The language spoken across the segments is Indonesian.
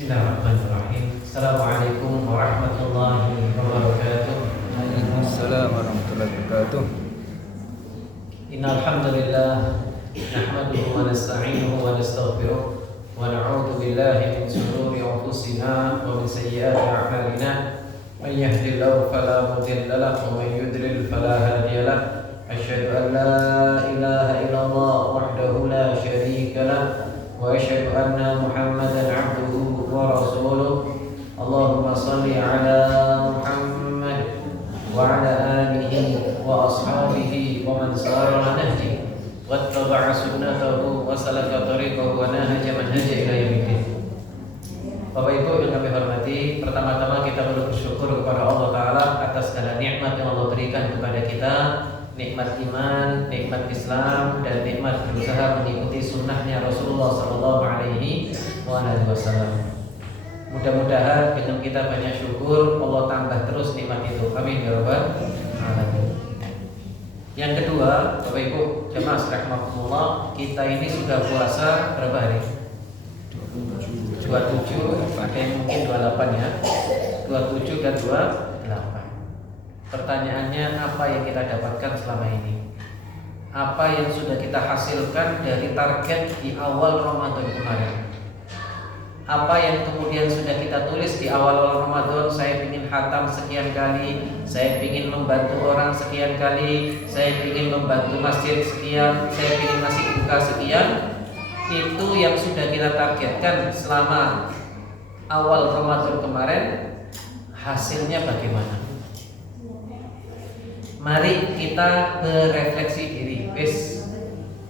Bismillahirrahmanirrahim. Assalamualaikum warahmatullahi wabarakatuh. Waalaikumsalam warahmatullahi wabarakatuh. Innal hamdalillah nahmaduhu wa nasta'inuhu wa nastaghfiruh wa na'udzu billahi min shururi anfusina wa min sayyiati a'malina. May yahdihillahu fala mudilla lahu wa may yudlil fala hadiya lahu. Asyhadu an la ilaha illallah wahdahu la syarika lahu wa asyhadu anna Muhammadan 'abduhu wa rasuluh. Allahumma shalli 'ala Muhammad wa 'ala alihi wa ashabihi wa man sara 'ala nahjihi wattaba'a sunnatahu wa salaka tariqahu wa nahaja manhaja ila yaumil. Bapak Ibu yang kami hormati, pertama-tama kita perlu bersyukur kepada Allah Ta'ala atas segala nikmat yang Allah berikan kepada kita, nikmat iman, nikmat Islam, dan nikmat berusaha mengikuti sunnahnya Rasulullah Sallallahu Alaihi Wasallam. Mudah-mudahan dengan kita banyak syukur, Allah tambah terus nikmat itu. Amin ya rabbal alamin. Yang kedua, Bapak Ibu jemaah rahimakumullah, kita ini sudah puasa berapa hari? 27, ada yang mungkin 28 ya. 27 dan 28. Pertanyaannya, apa yang kita dapatkan selama ini? Apa yang sudah kita hasilkan dari target di awal Ramadan kemarin? Apa yang kemudian sudah kita tulis di awal Ramadan? Saya ingin khatam sekian kali, saya ingin membantu orang sekian kali, saya ingin membantu masjid sekian, saya ingin ngasih buka sekian. Itu yang sudah kita targetkan selama awal Ramadan kemarin. Hasilnya bagaimana? Mari kita berefleksi diri,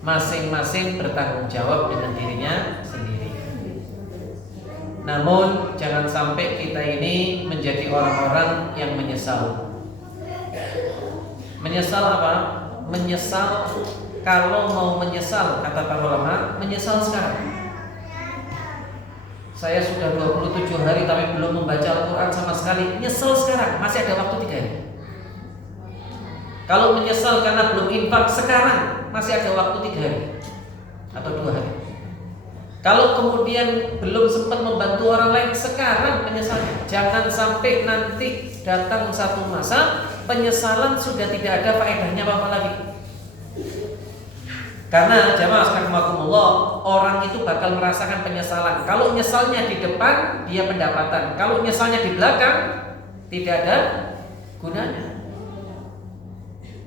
masing-masing bertanggung jawab dengan dirinya sendiri. Namun jangan sampai kita ini menjadi orang-orang yang menyesal. Menyesal apa? Menyesal, kalau mau menyesal, kata para ulama, menyesal sekarang. Saya sudah 27 hari tapi belum membaca Al-Quran sama sekali. Nyesel sekarang, masih ada waktu 3 hari. Kalau menyesal karena belum infak sekarang, masih ada waktu 3 hari atau 2 hari. Kalau kemudian belum sempat membantu orang lain, sekarang penyesalnya. Jangan sampai nanti datang satu masa penyesalan sudah tidak ada faedahnya apa-apa lagi. Karena jamaah sekalian, orang itu bakal merasakan penyesalan. Kalau nyesalnya di depan, dia pendapatan. Kalau nyesalnya di belakang, tidak ada gunanya.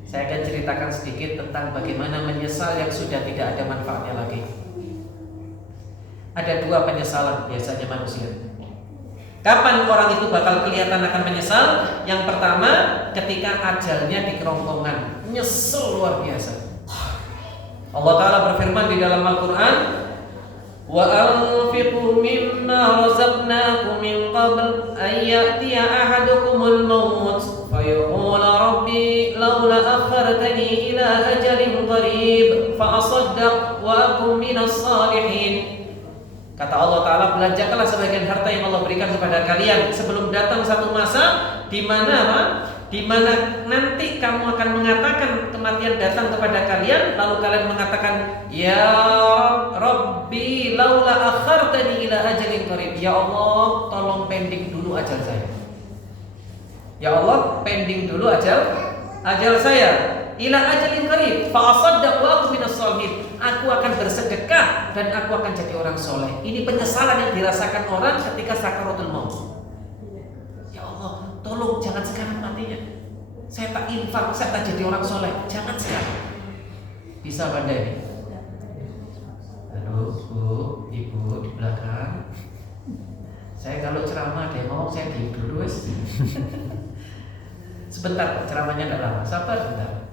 Saya akan ceritakan sedikit tentang bagaimana menyesal yang sudah tidak ada manfaatnya lagi. Ada 2 penyesalan biasanya manusia. Kapan orang itu bakal kelihatan akan menyesal? Yang pertama, ketika ajalnya di kerongkongan, nyesel luar biasa. Allah Ta'ala berfirman di dalam Al-Quran, wa anfiqu mimma razaqnakum min qabl an ya'tiya ahadukumul maut fayaqula rabbi laula akhartani ila ajalin qarib fa asaddaq wa akun minas salihin. Kata Allah Ta'ala, belanjakanlah sebagian harta yang Allah berikan kepada kalian sebelum datang satu masa di mana nanti kamu akan mengatakan, kematian datang kepada kalian, lalu kalian mengatakan, ya Rabbi laula akhartani ila ajalin qarib. Ya Allah, tolong pending dulu ajal saya. Ya Allah, pending dulu ajal saya. Ila ajalin qarib fa asaddaq wa aku minas sholihin. Aku akan bersedekah dan aku akan jadi orang soleh. Ini penyesalan yang dirasakan orang ketika sakaratul maut. Ya Allah, tolong jangan sekarang matinya. Saya tak infak, saya tak jadi orang soleh. Jangan sekarang. Bisa pandai ini? Halo Bu, Ibu di belakang. Saya kalau ceramah ada yang ngomong, saya diam dulu wes. Sebentar, ceramahnya tidak lama. Sabar sebentar.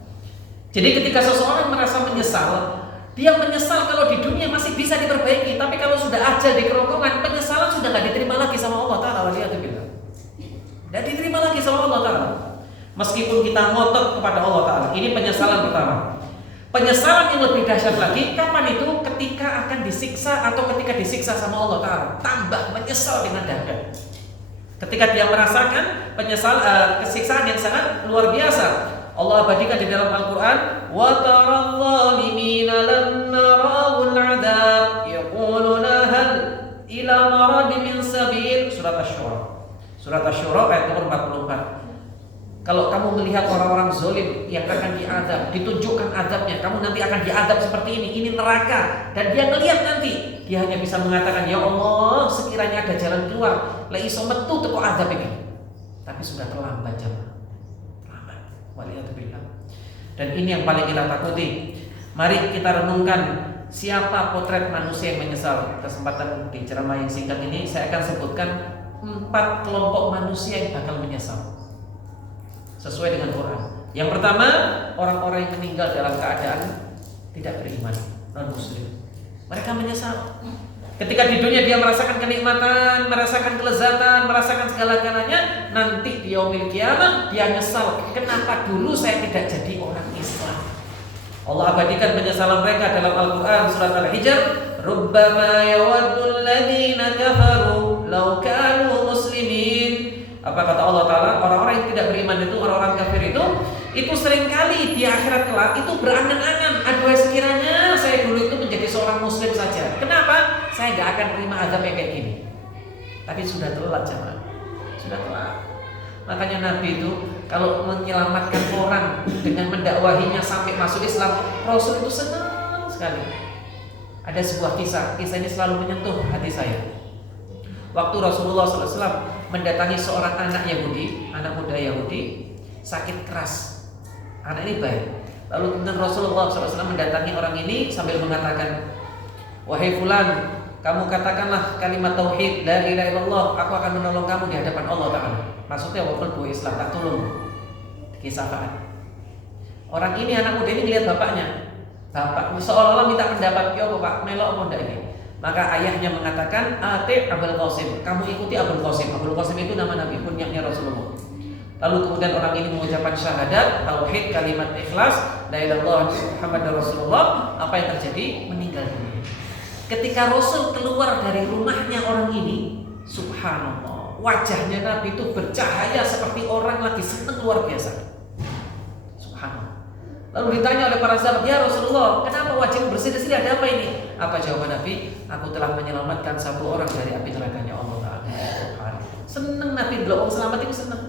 Jadi ketika seseorang merasa menyesal, dia menyesal kalau di dunia masih bisa diperbaiki, tapi kalau sudah ajal di kerongkongan, penyesalan sudah tidak diterima lagi sama Allah Ta'ala. Tidak diterima lagi sama Allah Ta'ala. Meskipun kita ngotot kepada Allah Ta'ala. Ini penyesalan pertama. Penyesalan yang lebih dahsyat lagi, kapan itu? Ketika akan disiksa atau ketika disiksa sama Allah Ta'ala. Tambah menyesal dengan dahsyat. Ketika dia merasakan kesiksaan yang sangat luar biasa. Allah abadikan di dalam Al-Quran, wa taral zalimina lamma ra'ul 'adzab yaquluna hal ila ila marad min sabil. Surat Asy-Syura. Surat Asy-Syura ayat nomor 44. Kalau kamu melihat orang-orang zalim yang akan diadab, ditunjukkan adabnya, kamu nanti akan diadab seperti ini neraka. Dan dia melihat nanti, dia hanya bisa mengatakan, ya Allah, sekiranya ada jalan keluar, la iso metu teko adab ini. Tapi sudah terlambat jemaah. Terlambat. Waliyadzubillah. Dan ini yang paling kita takuti. Mari kita renungkan siapa potret manusia yang menyesal. Kesempatan di ceramah yang singkat ini saya akan sebutkan 4 kelompok manusia yang bakal menyesal sesuai dengan Quran. Yang pertama, orang-orang yang meninggal dalam keadaan tidak beriman, non-muslim. Mereka menyesal. Ketika di dunia dia merasakan kenikmatan, merasakan kelezatan, merasakan segala-galanya, nanti di yaumil qiyamah dia nyesal. Kenapa dulu saya tidak jadi orang Islam? Allah abadikan penyesalan mereka dalam Al-Quran surat Al-Hijr. Rubbama yawaddul ladzina kafaru law kanu muslimin. Apa kata Allah Ta'ala? Orang-orang yang tidak beriman itu, orang-orang kafir itu seringkali di akhirat kelak itu berangan-angan, aduh sekiranya saya dulu itu menjadi seorang muslim saja. Kenapa? Saya gak akan terima azab yang kayak gini. Tapi sudah telat jemaah. Sudah telat. Makanya Nabi itu kalau menyelamatkan orang dengan mendakwahinya sampai masuk Islam, Rasul itu senang sekali. Ada sebuah kisah ini selalu menyentuh hati saya. Waktu Rasulullah SAW mendatangi seorang anak Yahudi, anak muda Yahudi, sakit keras. Anak ini baik. Lalu kemudian Rasulullah SAW mendatangi orang ini sambil mengatakan, wahai fulan, kamu katakanlah kalimat tauhid, la ilaha illallah, aku akan menolong kamu di hadapan Allah Ta'ala. Maksudnya walaupun Islam tak tolong. Kisah. Orang ini, anak muda ini melihat bapaknya. Bapak seolah-olah minta pendapat, ya Pak, melok apa enggak ini? Maka ayahnya mengatakan, ati Abul Qasim, kamu ikuti Abul Qasim. Abul Qasim itu nama Nabi, kunyahnya Rasulullah. Lalu kemudian orang ini mengucapkan syahadat, tauhid, kalimat ikhlas, la ilaha illallah Muhammadur Rasulullah. Apa yang terjadi? Meninggal dunia. Ketika Rasul keluar dari rumahnya orang ini, subhanallah, wajahnya Nabi itu bercahaya seperti orang lagi senang luar biasa. Subhanallah. Lalu ditanya oleh para sahabat, ya Rasulullah, kenapa wajahmu bersih-bersih, ada apa ini? Apa jawaban Nabi? Aku telah menyelamatkan 1 orang dari api nerakanya Allah Ta'ala. Senang Nabi, kalau orang selamat itu senang.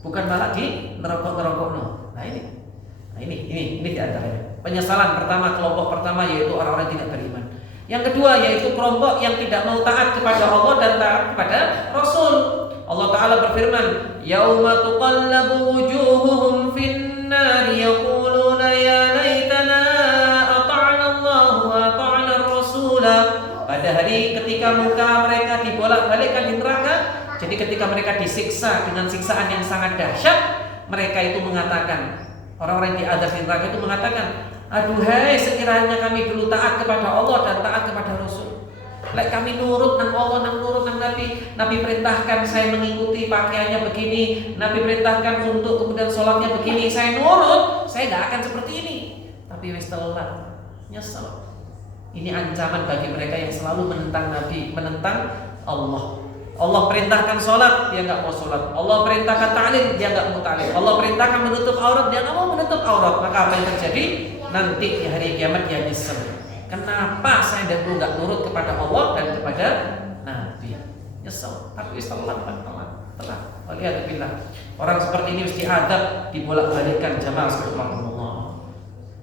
Bukan malah di nerokok-nerokok no. Nah ini di antaranya. Penyesalan pertama, kelompok pertama yaitu orang-orang yang tidak beriman. Yang kedua yaitu kelompok yang tidak mau taat kepada Allah dan taat kepada Rasul. Allah Ta'ala berfirman, yauma tuqallabu wujuhuhum finnar yaquluna ya laitana ata'na Allah wa ata'na ar-rasul. Pada hari ketika muka mereka dibolak-balikkan di neraka, jadi ketika mereka disiksa dengan siksaan yang sangat dahsyat, mereka itu mengatakan, orang-orang yang diazab di neraka itu mengatakan, aduhai sekiranya kami dulu taat kepada Allah dan taat kepada Rasul. Lek kami nurut nang Allah, nang nurut nang Nabi. Nabi perintahkan saya mengikuti pakaiannya begini, Nabi perintahkan untuk kemudian sholatnya begini, saya nurut, saya gak akan seperti ini. Tapi wis telat, nyesel. Ini ancaman bagi mereka yang selalu menentang Nabi, menentang Allah. Allah perintahkan sholat, dia nggak mau sholat. Allah perintahkan ta'lim, dia nggak mau ta'lim. Allah perintahkan menutup aurat, dia nggak mau menutup aurat. Maka apa yang terjadi? Nanti di hari kiamat dia nyesel. Kenapa saya dahulu nggak nurut kepada Allah dan kepada Nabi? Nyesel. Tapi telat. Waliyadzubillah. Orang seperti ini mesti adab dibolak-balikkan jamaah sekalian Allah.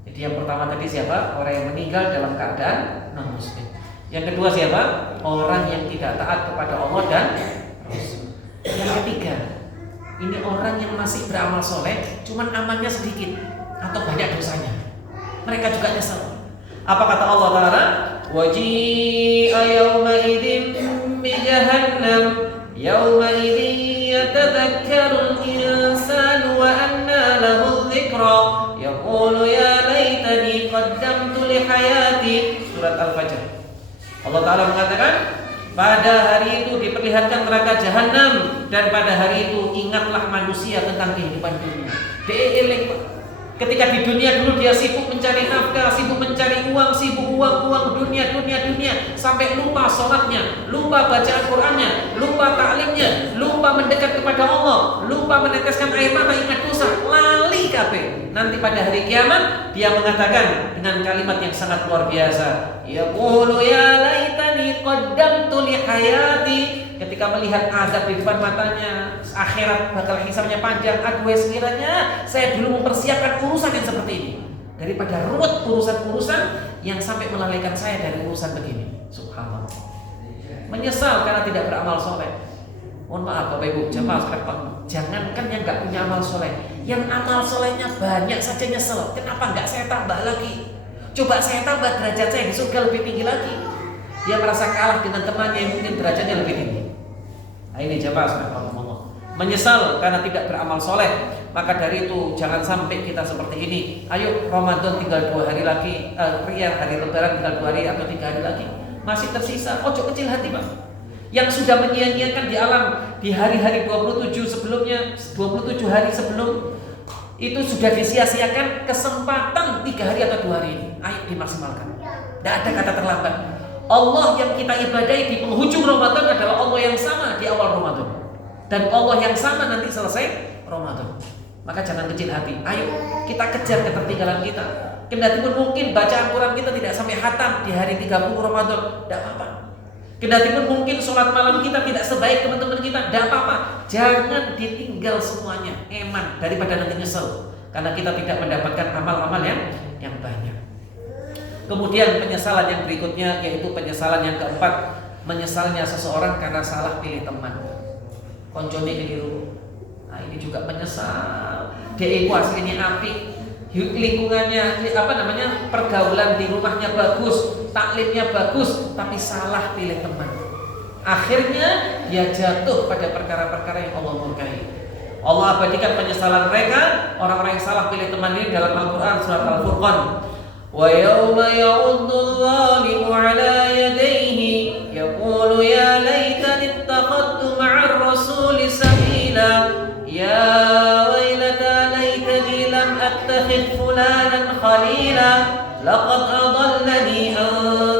Jadi yang pertama tadi siapa? Orang yang meninggal dalam keadaan non-muslim. Yang kedua siapa? Orang yang tidak taat kepada Allah dan Rasul. Yang ketiga, ini orang yang masih beramal soleh, cuman amalnya sedikit atau banyak dosanya. Mereka juga nyesel. Apa kata Allah Ta'ala? Waji'a yawma idin bi jahannam yawma idin yatadhakkarul insanu wa anna lahu dzikra yaqulu ya laitani qaddamtu li hayati. Surat Al-Fajr. Allah Ta'ala mengatakan, pada hari itu diperlihatkan neraka jahanam, dan pada hari itu ingatlah manusia tentang kehidupan dunia. Ketika di dunia dulu dia sibuk mencari nafkah, sibuk mencari uang, sibuk uang, dunia, sampai lupa sholatnya, lupa bacaan Qur'annya, lupa ta'limnya, lupa mendekat kepada Allah, lupa meneteskan air mata, ingat dosa, lali kabeh. Nanti pada hari kiamat dia mengatakan dengan kalimat yang sangat luar biasa, yaqulu ya laitani laitani qaddamtu li hayati. Ketika melihat azab di depan matanya, akhirat bakal hisabnya panjang, aduh sekiranya saya dulu mempersiapkan urusan yang seperti ini daripada ruwet urusan-urusan yang sampai melalaikan saya dari urusan begini. Subhanallah. Menyesal karena tidak beramal soleh. Mohon maaf Bapak Ibu jamaah sekalian, jangankan yang nggak punya amal soleh, yang amal solehnya banyak saja nyesel. Kenapa nggak saya tambah lagi? Coba saya tambah derajat saya di surga lebih tinggi lagi. Dia merasa kalah dengan temannya yang mungkin derajatnya lebih tinggi. Nah ini jamaah sekalian, menyesal karena tidak beramal soleh. Maka dari itu jangan sampai kita seperti ini. Ayo Ramadan tinggal 2 hari lagi, hari Lebaran tinggal 2 hari atau 3 hari lagi, masih tersisa. Ojo kecil hati Pak. Yang sudah menyia-nyiakan di alam di hari-hari 27 sebelumnya, 27 hari sebelum itu sudah disia-siakan kesempatan 3 hari atau 2 hari ini. Ayo dimaksimalkan. Tidak ada kata terlambat. Allah yang kita ibadahi di penghujung Ramadan adalah Allah yang sama di awal Ramadan, dan Allah yang sama nanti selesai Ramadan. Maka jangan kecil hati. Ayo kita kejar ketertinggalan kita. Kendati pun mungkin bacaan Quran kita tidak sampai khatam di hari 30 Ramadan, tidak apa-apa. Kendati pun mungkin sholat malam kita tidak sebaik teman-teman kita, tidak apa-apa. Jangan ditinggal semuanya, eman daripada nanti nyesel karena kita tidak mendapatkan amal-amal yang banyak. Kemudian penyesalan yang berikutnya yaitu penyesalan yang keempat, menyesalnya seseorang karena salah pilih teman. Koncone keliru. Nah, ini juga menyesal. Dia aslinya apik, lingkungannya pergaulan di rumahnya bagus, taklimnya bagus, tapi salah pilih teman. Akhirnya dia jatuh pada perkara-perkara yang Allah murkai. Allah abadikan penyesalan mereka, orang-orang yang salah pilih teman ini dalam Al-Quran surat Al-Furqan. Wa yawma ya'uddu dhalimu ala yadayhi yaqulu ya laitani ittakhadtu ma'ar rasuli sabila ya wailata laitani lam attakhidh fulanan khalila laqad adallani an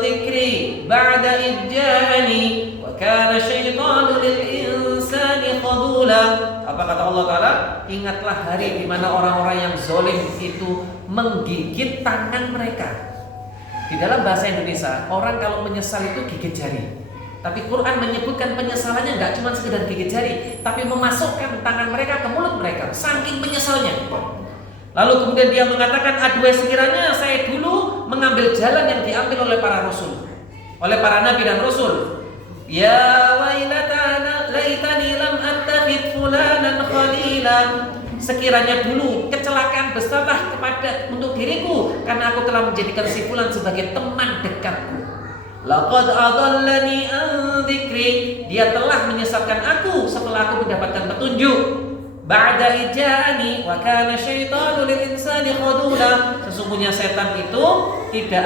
dhikri ba'da idh ja'ani wa kana syaitanu lil insani khadula. Apa kata Allah Ta'ala? Ingatlah hari di mana orang-orang yang zalim itu menggigit tangan mereka. Di dalam bahasa Indonesia, orang kalau menyesal itu gigit jari. Tapi Quran menyebutkan penyesalannya nggak cuma sekedar gigit jari, tapi memasukkan tangan mereka ke mulut mereka, saking menyesalnya. Lalu kemudian dia mengatakan, aduh sekiranya saya dulu mengambil jalan yang diambil oleh para rasul, oleh para nabi dan rasul. Ya wailatana laitani lam attakhidh fulanan khalila. Sekiranya dulu kecelakaan besarlah untuk diriku karena aku telah menjadikan si fulan sebagai teman dekatku. Laqad adallani an dzikri. Dia telah menyesatkan aku setelah aku mendapatkan petunjuk. Ba'da ijani wa kana syaitanu lil insani khadula. Sesungguhnya setan itu tidak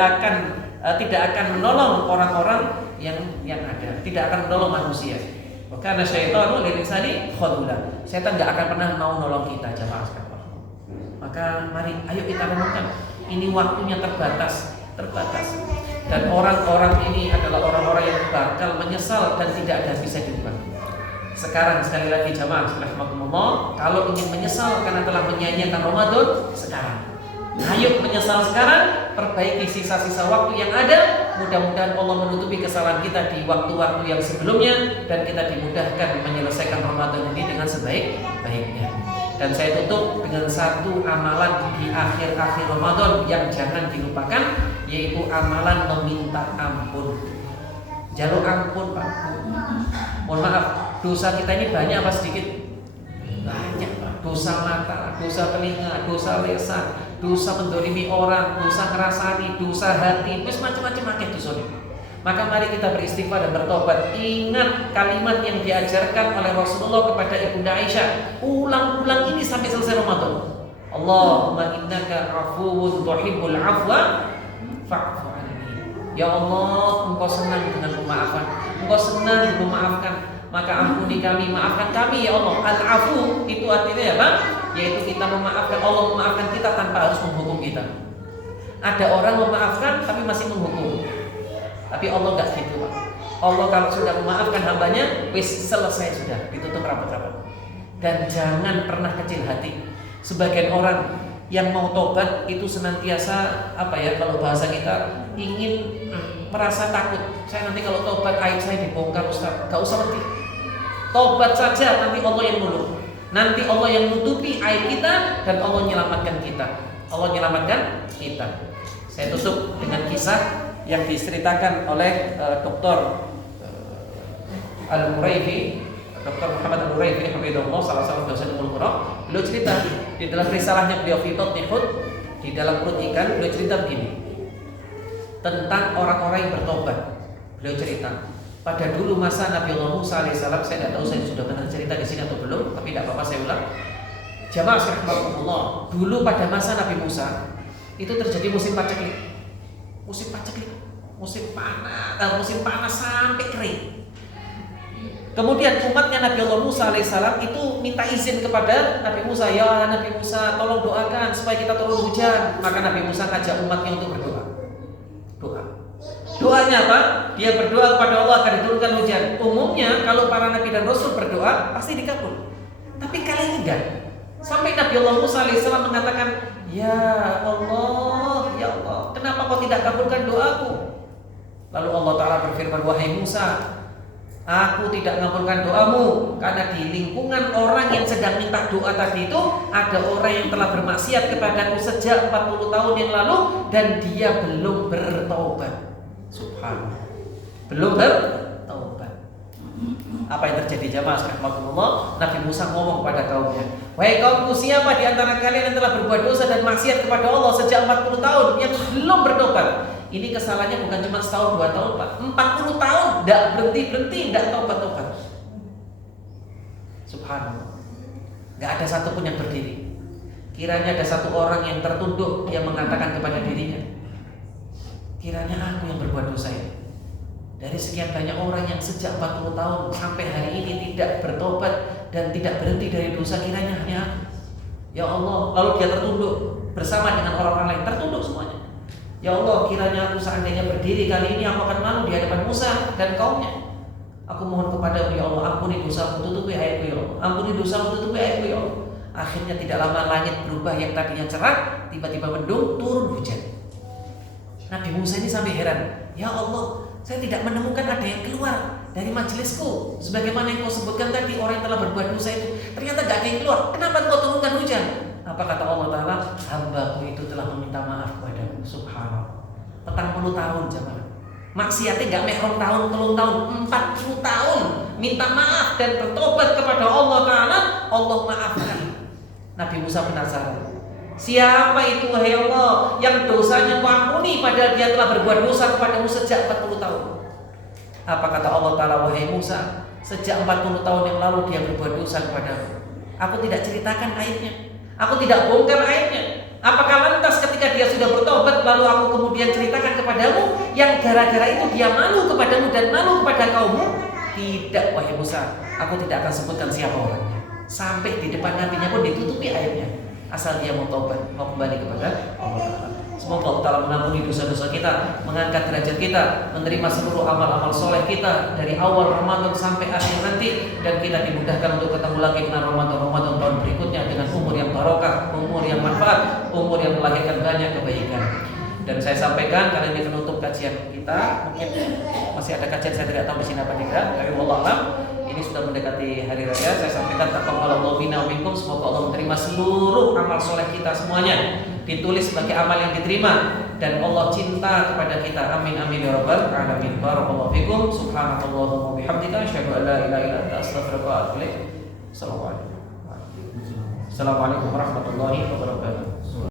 akan menolong orang-orang yang ada, tidak akan menolong manusia. Karena syaitan lil insani khadula. Setan enggak akan pernah mau nolong kita, jamaah sekalian. Maka mari ayo kita renungkan. Ini waktunya terbatas. Dan orang-orang ini adalah orang-orang yang bakal menyesal dan tidak ada bisa diubah. Sekarang sekali lagi jamaah sekalian, kalau ingin menyesal karena telah menyia-nyiakan Ramadan, sekarang. Ayo menyesal sekarang, perbaiki sisa-sisa waktu yang ada. Mudah-mudahan Allah menutupi kesalahan kita di waktu-waktu yang sebelumnya dan kita dimudahkan menyelesaikan Ramadan ini dengan sebaik-baiknya. Dan saya tutup dengan satu amalan di akhir-akhir Ramadan yang jangan dilupakan, yaitu amalan meminta ampun. Jalur ampun Pak. Mohon maaf, dosa kita ini banyak apa sedikit? Banyak Pak. Dosa mata, dosa telinga, dosa lisan, dosa mendolimi orang, dosa ngerasani, dosa hati, terus macam-macam akeh dosa ini. Maka mari kita beristighfar dan bertobat. Ingat kalimat yang diajarkan oleh Rasulullah kepada Ibunda Aisyah. Ulang-ulang ini sampai selesai Ramadan. Allahumma innaka afuwun tuhibbul afwa fa'fu anni. Ya Allah, Engkau senang dengan pemaafan. Engkau senang memaafkan. Maka ampuni kami, maafkan kami ya Allah. Al-afu itu artinya apa? Yaitu kita memaafkan, Allah memaafkan kita tanpa harus menghukum kita. Ada orang memaafkan tapi masih menghukum. Tapi Allah gak gitu Pak. Allah kalau sudah memaafkan hambanya, wis selesai sudah, ditutup rapat-rapat. Dan jangan pernah kecil hati. Sebagian orang yang mau tobat itu senantiasa kalau bahasa kita ingin merasa takut, saya nanti kalau tobat aib saya dibongkar Ustaz. Gak usah nanti. Tobat saja, nanti Allah yang nulung. Nanti Allah yang nutupi aib kita dan Allah menyelamatkan kita. Allah menyelamatkan kita. Saya tutup dengan kisah yang diceritakan oleh Dr. Al-Muraifi, Dr. Muhammad Al-Muraifi hafizahullah, salah satu dosen Ummul Qura. Beliau cerita di dalam risalahnya beliau fi Batni Hut, di dalam perut ikan, beliau cerita begini tentang orang-orang yang bertobat. Beliau cerita pada dulu masa Nabi Allah Musa alaihissalam, saya tidak tahu saya sudah pernah cerita di sini atau belum, tapi tidak apa-apa saya ulang. Jamaah rahimakumullah, dulu pada masa Nabi Musa itu terjadi musim paceklik, musim panas sampai kering. Kemudian umatnya Nabi Allah Musa alaihissalam itu minta izin kepada Nabi Musa, ya Nabi Musa tolong doakan supaya kita turun hujan. Maka Nabi Musa ngajak umatnya untuk berdoa. Doanya apa? Dia berdoa kepada Allah agar diturunkan hujan. Umumnya kalau para Nabi dan Rasul berdoa pasti dikabul. Tapi kali ini enggak. Sampai Nabi Allah Musa alaihissalam mengatakan, ya Allah, kenapa kau tidak kabulkan doaku? Lalu Allah Ta'ala berfirman, wahai Musa, aku tidak mengabulkan doamu karena di lingkungan orang yang sedang minta doa tadi itu ada orang yang telah bermaksiat kepadaku sejak 40 tahun yang lalu dan dia belum bertaubat. Subhanallah, belum bertaubat. Apa yang terjadi jamaah sekalian? Nabi Musa ngomong kepada kaumnya, wahai kaumku, siapa di antara kalian yang telah berbuat dosa dan maksiat kepada Allah sejak 40 tahun yang belum bertobat? Ini kesalahannya bukan cuma setahun 2 tahun Pak, 40 tahun tidak berhenti, tidak tobat. Subhanallah, nggak ada satupun yang berdiri. Kiranya ada satu orang yang tertunduk, dia mengatakan kepada dirinya, kiranya aku yang berbuat dosa ini. Dari sekian banyak orang yang sejak 40 tahun sampai hari ini tidak bertobat dan tidak berhenti dari dosa, kiranya hanya aku. Ya Allah, lalu dia tertunduk bersama dengan orang-orang lain, tertunduk semuanya. Ya Allah, kiranya aku seandainya berdiri kali ini, aku akan malu di hadapan Musa dan kaumnya. Aku mohon kepadamu ya Allah, ampuni dosaku, tutupi aibku ya Allah. Ampuni dosaku, tutupi aibku ya Allah. Akhirnya tidak lama langit berubah, yang tadinya cerah tiba-tiba mendung, turun hujan. Nabi Musa ini sampai heran, ya Allah, saya tidak menemukan ada yang keluar dari majelisku sebagaimana yang kau sebutkan tadi, orang yang telah berbuat dosa itu. Ternyata gak ada yang keluar. Kenapa kau turunkan hujan? Apa kata Allah Ta'ala? Hambaku itu telah meminta maaf kepadamu. Subhanallah, 40 tahun jamaah maksiatnya gak mehron tahun, 40 tahun minta maaf dan bertobat kepada Allah Ta'ala, Allah maafkan. Nabi Musa penasaran, siapa itu wahai Allah yang dosanya Kau ampuni padahal dia telah berbuat dosa kepadamu sejak 40 tahun? Apa kata Allah Ta'ala? Wahai Musa, sejak 40 tahun yang lalu dia berbuat dosa kepadamu. Aku tidak ceritakan aibnya, aku tidak bongkar aibnya. Apakah lantas ketika dia sudah bertobat lalu aku kemudian ceritakan kepadamu yang gara-gara itu dia malu kepadamu dan malu kepada kaummu? Tidak wahai Musa, aku tidak akan sebutkan siapa orangnya. Sampai di depan nabinya pun ditutupi aibnya, asal dia mau tobat, mau kembali kepada Allah Ta'ala. Semoga Allah Ta'ala mengampuni dosa-dosa kita, mengangkat derajat kita, menerima seluruh amal-amal soleh kita dari awal Ramadan sampai akhir nanti, dan kita dimudahkan untuk ketemu lagi dengan Ramadan tahun berikutnya dengan umur yang barokah, umur yang manfaat, umur yang melahirkan banyak kebaikan. Dan saya sampaikan karena ini penutup kajian kita, mungkin masih ada kajian saya tidak tahu di sini apa tidak, tapi wallahu a'lam. Ini sudah mendekati hari raya. Saya sampaikan taqabbalallahu minna wa minkum, semoga Allah menerima seluruh amal soleh kita semuanya, ditulis sebagai amal yang diterima dan Allah cinta kepada kita. Amin amin ya rabbal alamin. Barakallahu fikum. Subhanallahumma wa bihamdika asyhadu an la ilaha illa anta astaghfiruka wa atubu ilaik. Assalamualaikum warahmatullahi wabarakatuh.